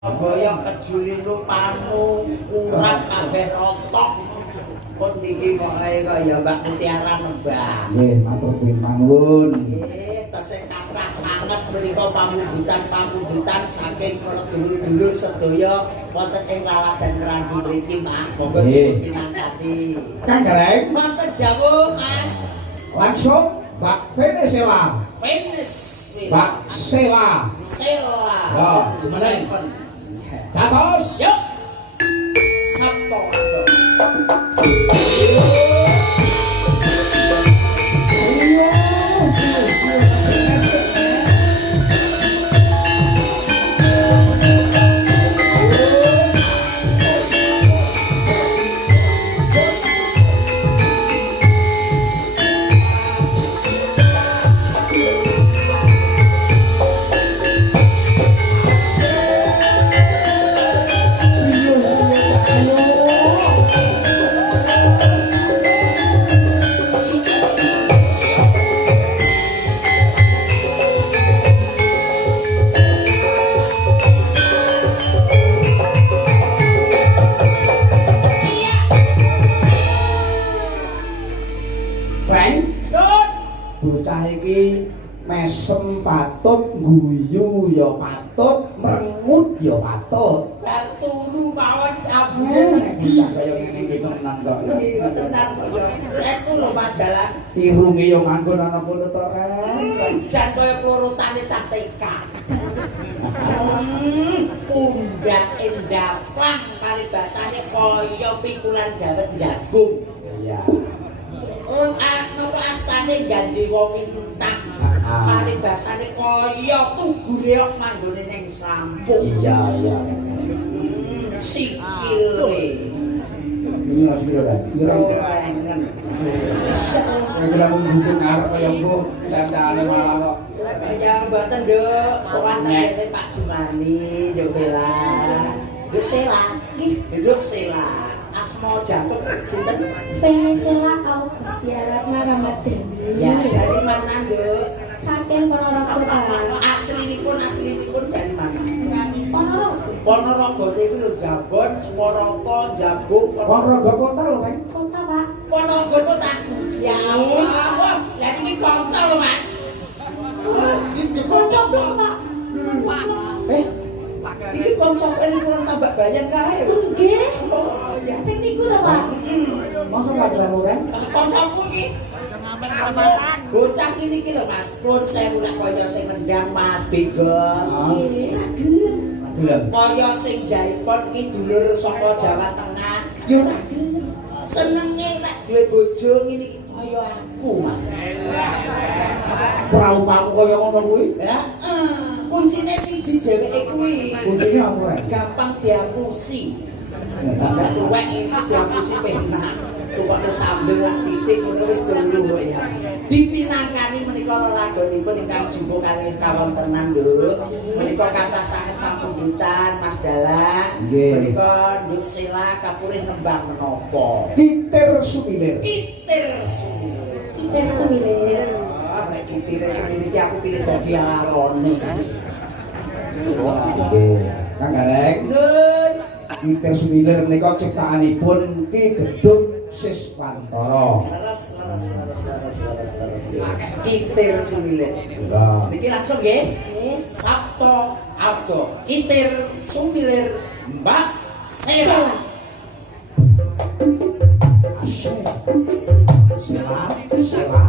Boyong kejuli rupamu urap kabeh rontok. Pun niki kok ae kaya Mbak Mutiara nembah. Nggih, matur nuwun. Nggih, tesih kathah sanget menika pamundutan saking para dulur-dulur sedaya wonten ing laladan Keranji mriki, Mas. Monggo pinangkati. Kang Gareng, Wonten dawuh, Mas. langsung Mbak Venezuela. Mbak Sela. Sela. Ya, gimana? Dados. Yuk. Sabto. Bocah iki mesem patut, guyu ya patut, merengut ya patut. Bar turu mawon abune. Bisa kaya ngene iki tenan kok. Iya tenan kaya. Saestu lho Mas dalan. Irunge ya manggon ana kono to, Ren. Jan kaya plorotane cah TK. Pundak endaplang paribasane kaya pikulan dawet jagung. Iya. Nopo astane gandewa pintang. Paribasane kaya tugure kok manggone ning slampung. Iya. Sikile. Ini masih kira kan? Rengen. Kira menghukum arep kaya mbuh dandane malah kok. Ya mboten, Nduk. Sowan tengene Pak Jumani, Nduk Bella. Nduk Sela. Nggih, Nduk Sela. Asma jangkep sinten? Venezuela Augustiana Ramadhani. Ya, dari mana, Nduk? Saking Ponorogo, Pak. Aslinipun dari mana? Ponorogo. Ponorogo itu lho Jabon, Suwarata, Jabung, Ponorogo kota lho, Ren. Kota, Pak. Ponorogo kota. Ya Allah, lah iki kanca lho, Mas. Iki kanca, Pak. Iki kanca kene tambah bayan kae. Nggih. Oh, ya. Sing niku to, Pak. Masa pacaran Ren? Kancaku iki bocah ini iki lho Mas, pun sewu lek kaya sing ngendang Mas Begol. Nggih. Ora gelem. Gelem. Kaya sing jaipon iki dulur saka Jawa Tengah, ya ora gelem. Senenge lek duwe bojo ngene iki kaya aku, Mas. Praupaku kaya ngono kuwi. Ya, kuncine siji dheweke kuwi. Kuncine apa, Ren? Gampang diapusi. Nek tuwek iki diapusi penak. Tukokne sambel rak citik ngono wis dulu ya. Dipinangkani menika lelagonipun ingkang jumbo kalih kawontenan, Nduk. Menika kathah sanget pamundutan Mas Dalang. Menika Nduk Sela kapurih nembang menapa? Titir Sumilir. Titir Sumilir. Titir Sumilir. Ah, nek titir Sumilir iki aku pilih dadi alone. Nggih. Kang Gareng. Nun, Titir Sumilir menika ciptaanipun Ki Gedung Siswantara. leres. Titir Sumilir. Lah, Niki langsung nggih. Nggih. Sabto Abdo Kitir Sumilir Mbak Sela. Sela.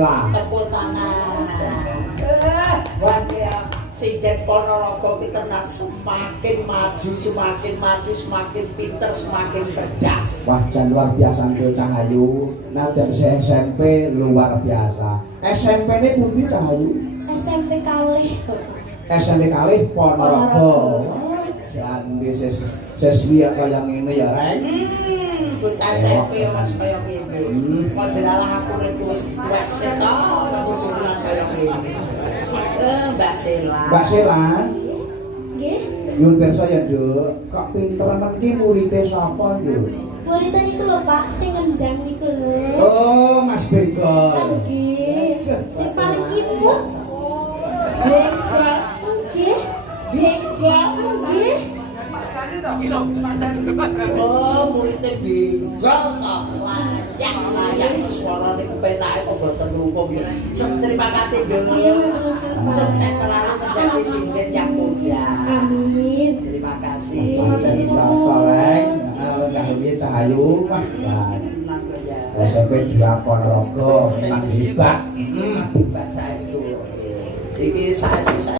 Sela. Tepuk tangan. Wah, Sinden Ponorogo kita nak semakin maju, semakin pinter, semakin cerdas. Wah, jan luar biasa tuh Cahayu. Nah, dari SMP luar biasa. SMP ini pundi Cahayu? SMP kalih. SMP kalih Ponorogo. Wah, jan siswi kaya ngene ya, Rek. Bocah SMP Mas kaya ngene. Padahal aku nek wis tuwek seto, aku turunan kaya ngene. Mbak Sela. Mbak Sela. Nggih. Nyun pirsa ya, Nduk. Kok pinteran iki muridé sapa, Nduk? Murid niku lho Pak, sing ngendang niku lho. Oh, Mas Bengkol. Nggih. Sing paling imut. Bengkok, Nggih. bengkok. Nggih. Oh, muridnya bengkok toh. Layak suarane kepenake kok boten hukum. Terima kasih Iya, Nduk. matur nuwun. Sukses selalu menjadi sinden yang muda. Amin. Terima kasih. Jadi sapa, Rek? Enggak lebih Cahayu, Mas. SMP 2 Ponorogo, memang hebat. Hebat saestu. Iki saestu